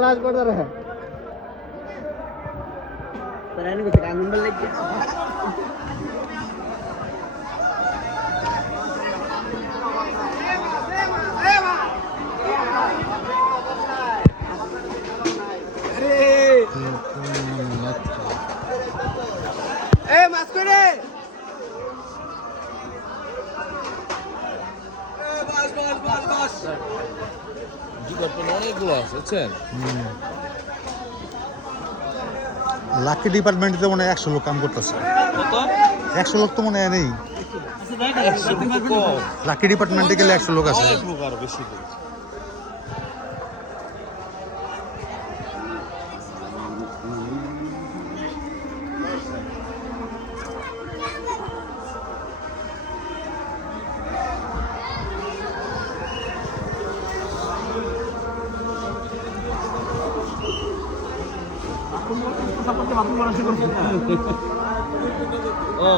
last पड़ता रहा पर आने को कानून बल लग गया ए मास्को रे बस ডিপার্টমেন্ট অনেকগুলো আছে বুঝছেন লাকি ডিপার্টমেন্টে মনে হয় 100 লোক কাম করতেছে 100 লোক তো মনে হয় নেই লাকি ডিপার্টমেন্টে গেলে 100 লোক আছে আরো বেশি ও